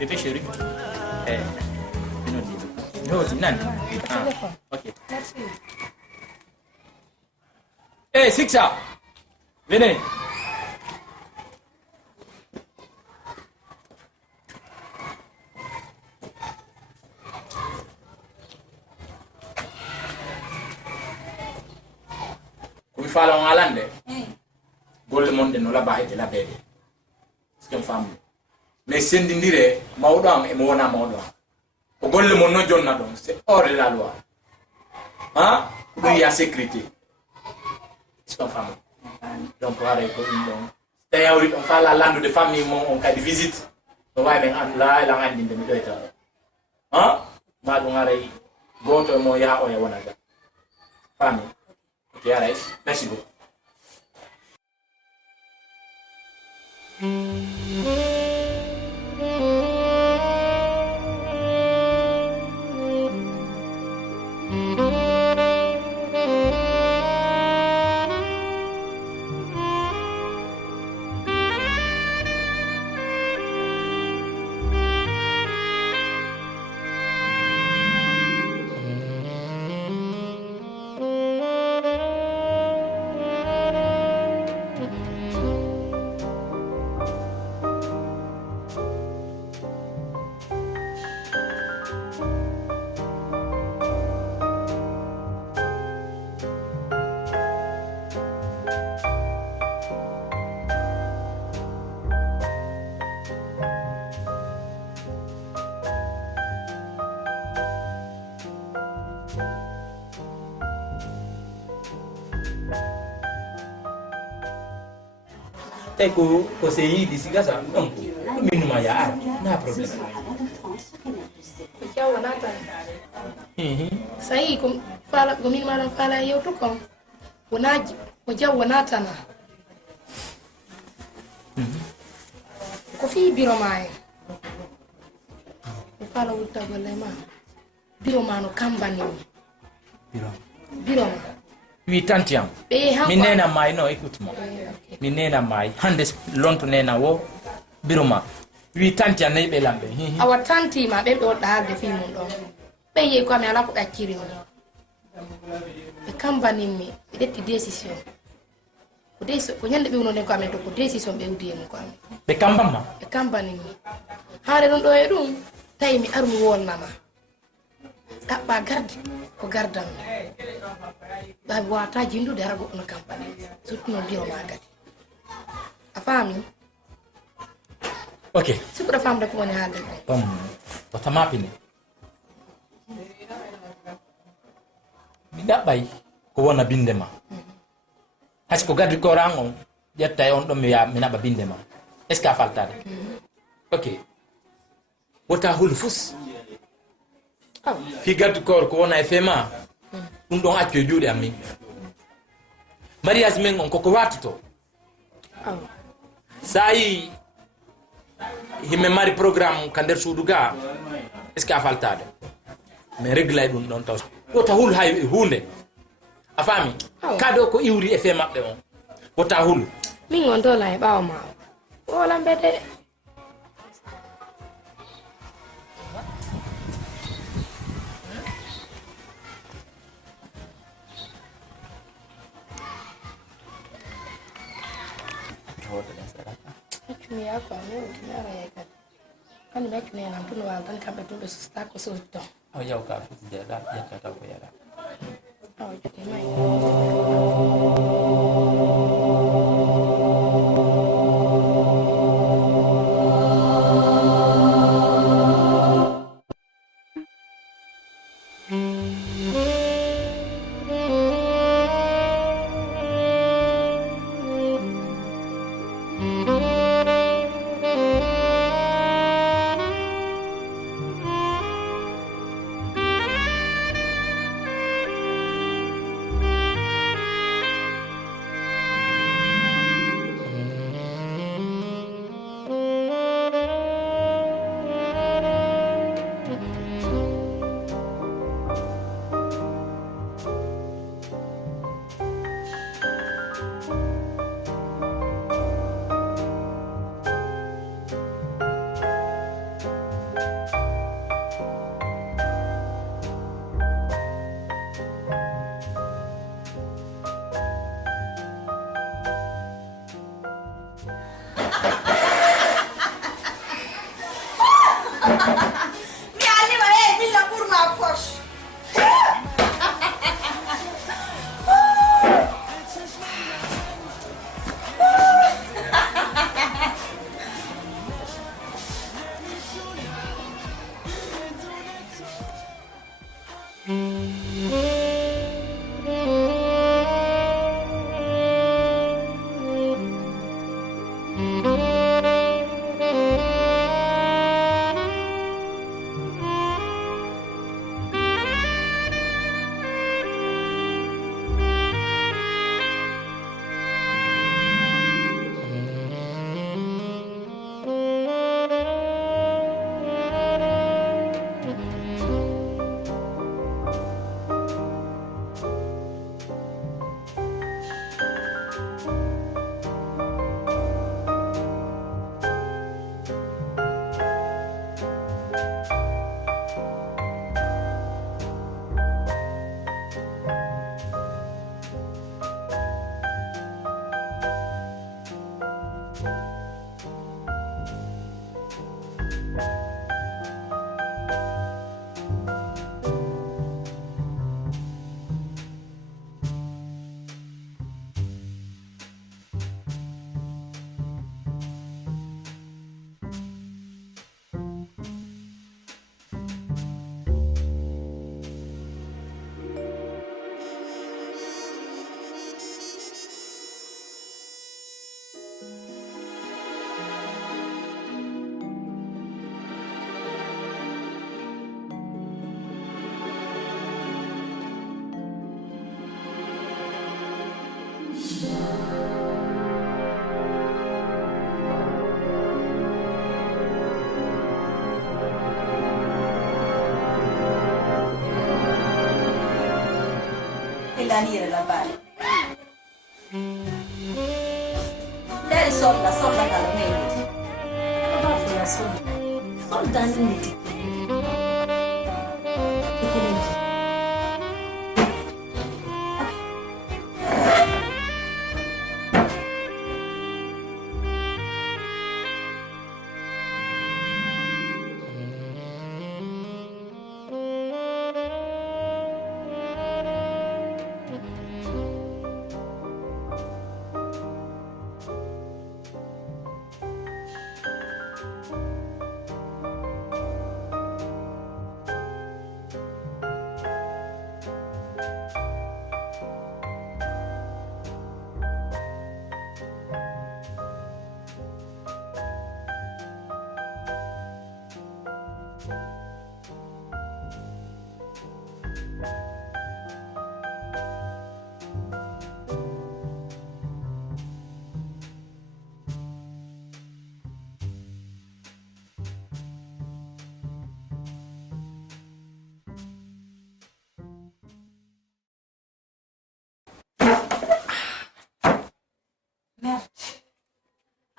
Bébé chéri. Non, non. Ok. Merci. Sixa, venez. Comme il fallait en Hollande. Golle monde no la bahe la bebe. C'est une femme. Mais sendindire mawɗo am emo wona mawɗo am ko golle mon no jonna ɗon c'est hors de la loi hein ko ɗum wiya sécurité c'est une femme donc haray ko ɗum ɗon so yawri ɗon fala landude famille mon on kadi visite no wawi men andu la elan andinde mi ɗoyta hein ma ɗum haray goto mo yaha o e wona ga famille ok haray merci beaucoup. Eko ko se yi disi gasa donc minuma ya na problème Yawa nata. Sai ko fala go min malam fala yow to ko wonaji ko jaw nata na. Ko fi biro may. Ko fala wulta golle ma. Biro ma no kambani. Biro ma. wi tantiam mi nena may no écoute-moi mi nena may hande lonto nena wo biroma wi tantiam nay be lambe awa tanti ma be do dalde fi mun don be ye ko mi ala ko dakkiri mo be kambani mi detti décision ko décision ko nyande be wono ne ko amen to ko décision be wudi en ko amen be kambama be kambani mi haare non do e dum tay mi armu wonnama tabba gardi ko gardam ba wata jindu dara go no campagne surtout no biro magati a fami ok siko da fam da ko woni halde bam wata mapini mi dabbay ko wona bindema has ko gardi ko rangon jetta on do mi ya mi naba bindema est ce que a faltade ok wata hulfus fi gardi koor ko wona e fema ɗum ɗon accu e juuɗe am min mariage men on koko wattuto sa yi himɓe mari programme ka nder suudu ga est ce que a faltade mais réglay ɗum ɗon taw wota hul hay hunde a faami kado ko iwri e fe maɓɓe on wota hul min on dola e ɓawa ma wala mbede mi yako ame utinara ya ikati kani mechu ne na mpuno wa ndani kambe tumbe sustako so to aw yaw ka futi de da yakka taw ko yara aw jute mai Daniele la bale. Dari solda dalla meglio. Ma fu la solda. Solda non ti.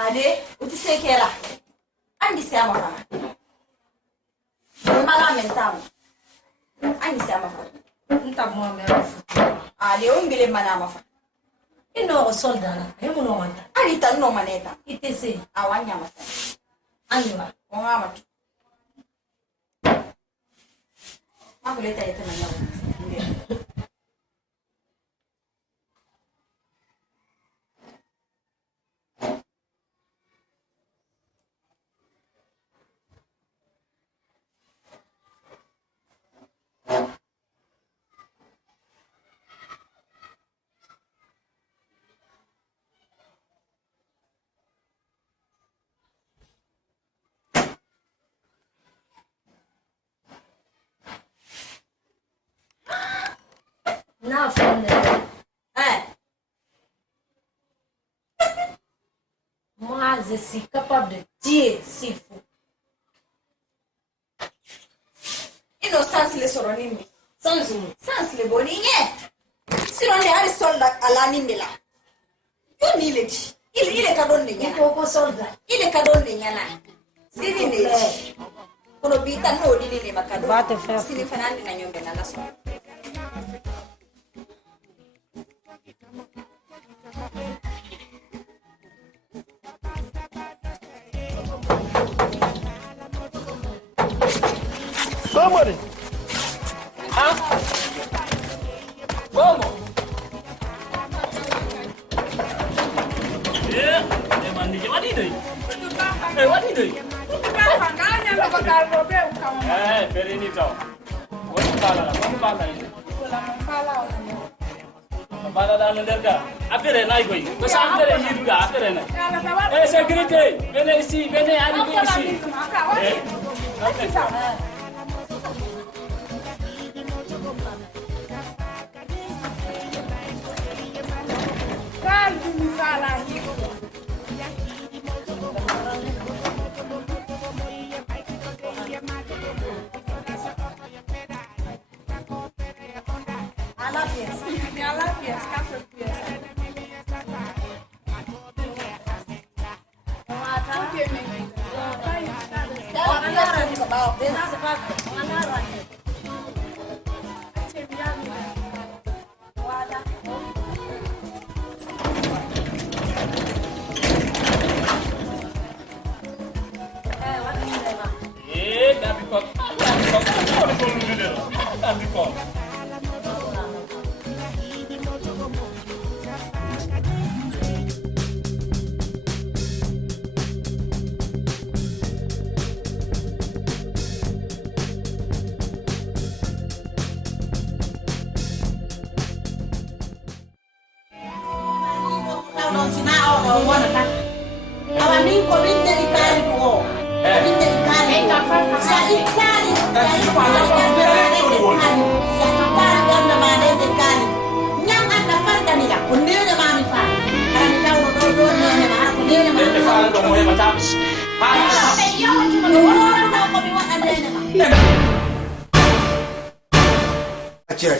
Ade, uti sekela. Andi siama fana. Mala mentamu. Andi siama fana. Nta mo mera fu. Ade, umbile manama fana. Ino soldana, hemu no manta. Adi tan no maneta. Itese Awanya mata. anima. Onga matu. Makuleta yetu na nyawo. Na fonde. Moi, je suis capable de tuer s'il faut. Sans le soronimbi. Sans le boninge. Si on est allé soldat à l'animila. Il est cadeau de il faut qu'on soldat. Il est cadeau de Yana. Dini Kono bita no dini makado. Va te faire. Sini fanani na nyombe na naso. Somebody. Huh? Como? Yeah, what are you doing? Hey, what are you doing? Hey, very neat. What are you doing? fala ini. Fala da no derga. Afere na igoi. Ko sa afere yiruga afere na. Security. Bene ici, bene arrivé ici. Okay.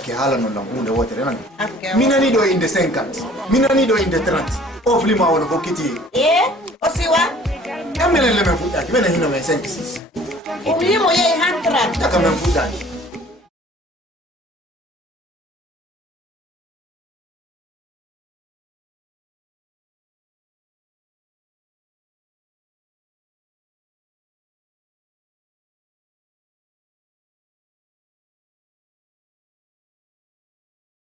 Che hala non hunde wotere nan mina ni do inde 50 mina ni do inde 30 ofli ma wona fokiti o siwa kamene le me futa ki mena hino me 56 o mi mo ye 100 ta kamen futa